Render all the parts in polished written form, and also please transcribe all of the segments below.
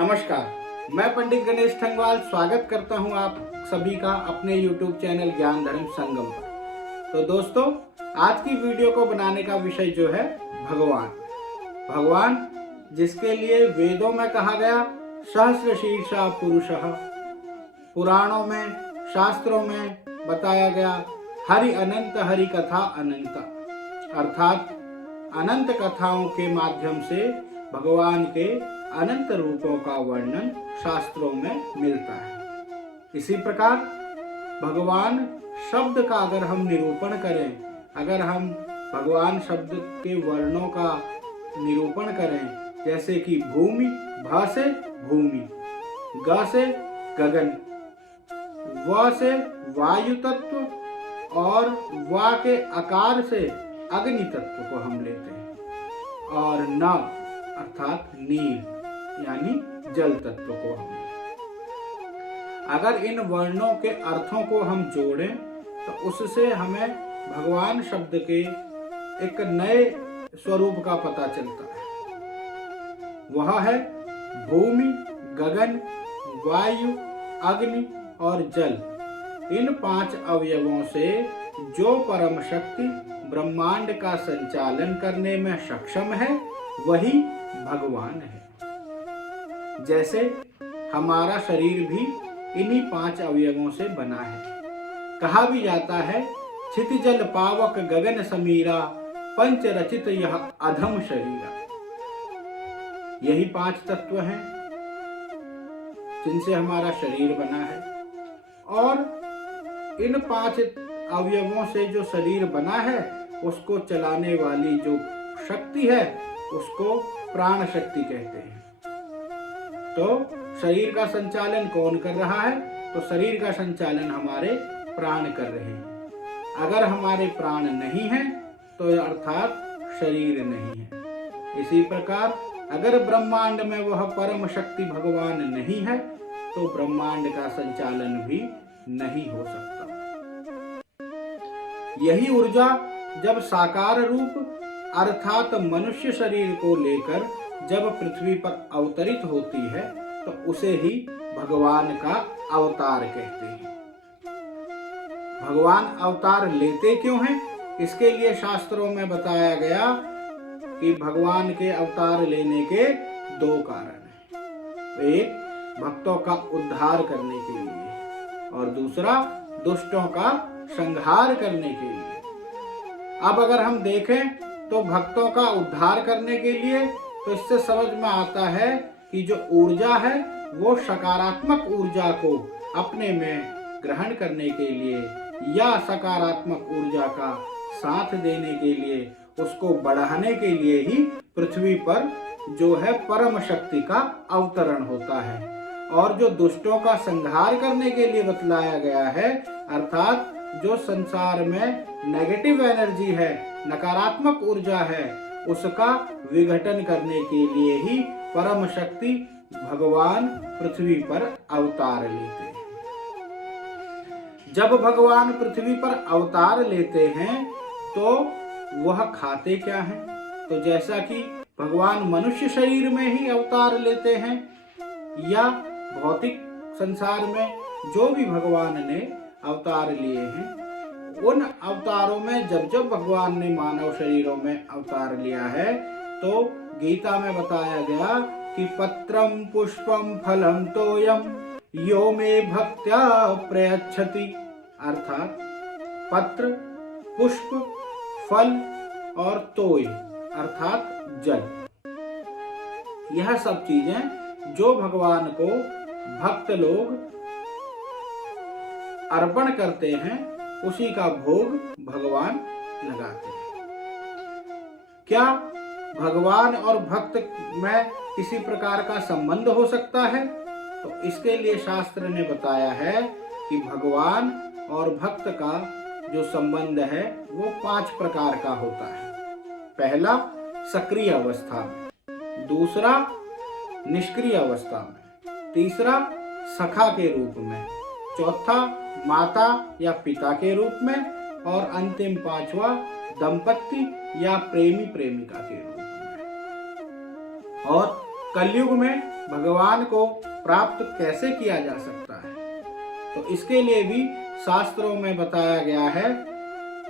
नमस्कार, मैं पंडित गणेश ठंगवाल स्वागत करता हूं आप सभी का अपने YouTube चैनल ज्ञान धर्म संगम पर। तो दोस्तों, आज की वीडियो को बनाने का विषय जो है भगवान, जिसके लिए वेदों में कहा गया सहस्र शीर्षा पुरुषः, पुराणों में शास्त्रों में बताया गया हरि अनंत हरि कथा अनंत, अर्थात अनंत कथाओं के माध्यम से भगवान के अनंत रूपों का वर्णन शास्त्रों में मिलता है। इसी प्रकार भगवान शब्द का अगर हम निरूपण करें, अगर हम भगवान शब्द के वर्णों का निरूपण करें, जैसे कि भूमि, भ से भूमि, ग से गगन, व से वायु तत्व और वा के आकार से अग्नि तत्व को हम लेते हैं, और न अर्थात नील यानी जल तत्व को हम अगर इन वर्णों के अर्थों को हम जोड़ें तो उससे हमें भगवान शब्द के एक नए स्वरूप का पता चलता है। वह है भूमि, गगन, वायु, अग्नि और जल। इन 5 अवयवों से जो परम शक्ति ब्रह्मांड का संचालन करने में सक्षम है वही भगवान है। जैसे हमारा शरीर भी इन्हीं 5 अवयवों से बना है। कहा भी जाता है क्षितिजल पावक गगन समीरा, पंच रचित यह अधम शरीरा। यही 5 तत्व हैं जिनसे हमारा शरीर बना है, और इन 5 अवयवों से जो शरीर बना है उसको चलाने वाली जो शक्ति है उसको प्राण शक्ति कहते हैं। तो शरीर का संचालन कौन कर रहा है? तो शरीर का संचालन हमारे प्राण कर रहे हैं। अगर हमारे प्राण नहीं हैं तो अर्थात शरीर नहीं है। इसी प्रकार अगर ब्रह्मांड में वह परम शक्ति भगवान नहीं है तो ब्रह्मांड का संचालन भी नहीं हो सकता। यही ऊर्जा जब साकार रूप अर्थात मनुष्य शरीर को लेकर जब पृथ्वी पर अवतरित होती है तो उसे ही भगवान का अवतार कहते हैं। भगवान अवतार लेते क्यों हैं? इसके लिए शास्त्रों में बताया गया कि भगवान के अवतार लेने के 2 कारण हैं। एक भक्तों का उद्धार करने के लिए और दूसरा दुष्टों का संहार करने के लिए। अब अगर हम देखें तो भक्तों का उद्धार करने के लिए तो इससे समझ में आता है कि जो ऊर्जा है वो सकारात्मक ऊर्जा को अपने में ग्रहण करने के लिए या सकारात्मक ऊर्जा का साथ देने के लिए, उसको बढ़ाने के लिए ही पृथ्वी पर जो है परम शक्ति का अवतरण होता है। और जो दुष्टों का संहार करने के लिए बतलाया गया है, अर्थात जो संसार में नेगेटिव एनर्जी है, नकारात्मक ऊर्जा है, उसका विघटन करने के लिए ही परम शक्ति भगवान पृथ्वी पर अवतार लेते हैं। जब भगवान पृथ्वी पर अवतार लेते हैं तो वह खाते क्या हैं? तो जैसा कि भगवान मनुष्य शरीर में ही अवतार लेते हैं या भौतिक संसार में जो भी भगवान ने अवतार लिए हैं, उन अवतारों में जब भगवान ने मानव शरीरों में अवतार लिया है तो गीता में बताया गया कि पत्रम पुष्पम फलम तोयम यो मे भक्त्या प्रयच्छति, अर्थात पत्र, पुष्प, फल और तोय अर्थात जल, यह सब चीजें जो भगवान को भक्त लोग अर्पण करते हैं उसी का भोग भगवान लगाते हैं। क्या भगवान और भक्त में किसी प्रकार का संबंध हो सकता है? तो इसके लिए शास्त्र ने बताया है कि भगवान और भक्त का जो संबंध है वो 5 प्रकार का होता है। पहला सक्रिय अवस्था में, दूसरा निष्क्रिय अवस्था में, तीसरा सखा के रूप में, चौथा माता या पिता के रूप में, और अंतिम 5वां दंपति या प्रेमी प्रेमिका के रूप में। और कलयुग में भगवान को प्राप्त कैसे किया जा सकता है, तो इसके लिए भी शास्त्रों में बताया गया है।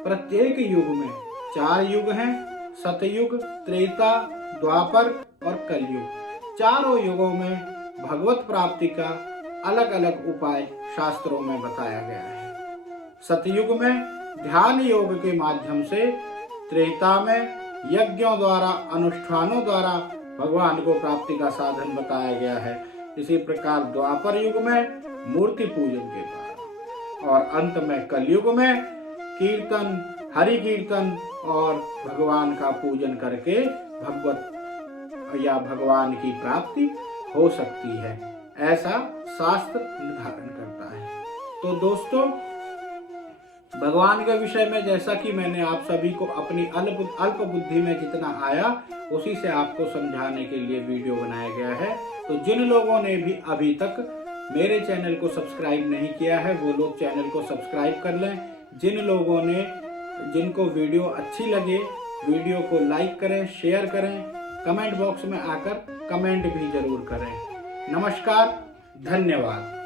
प्रत्येक युग में 4 युग हैं, सतयुग, त्रेता, द्वापर और कलयुग। चारों युगों में भगवत प्राप्ति का अलग अलग उपाय शास्त्रों में बताया गया है। सतयुग में ध्यान योग के माध्यम से, त्रेता में यज्ञों द्वारा, अनुष्ठानों द्वारा भगवान को प्राप्ति का साधन बताया गया है। इसी प्रकार द्वापर युग में मूर्ति पूजन के द्वारा, और अंत में कलयुग में कीर्तन, हरि कीर्तन और भगवान का पूजन करके भगवत या भगवान की प्राप्ति हो सकती है, ऐसा शास्त्र निर्धारण करता है। तो दोस्तों, भगवान के विषय में जैसा कि मैंने आप सभी को अपनी अल्प बुद्धि में जितना आया उसी से आपको समझाने के लिए वीडियो बनाया गया है। तो जिन लोगों ने भी अभी तक मेरे चैनल को सब्सक्राइब नहीं किया है वो लोग चैनल को सब्सक्राइब कर लें। जिनको वीडियो अच्छी लगे वीडियो को लाइक करें, शेयर करें, कमेंट बॉक्स में आकर कमेंट भी जरूर करें। नमस्कार, धन्यवाद।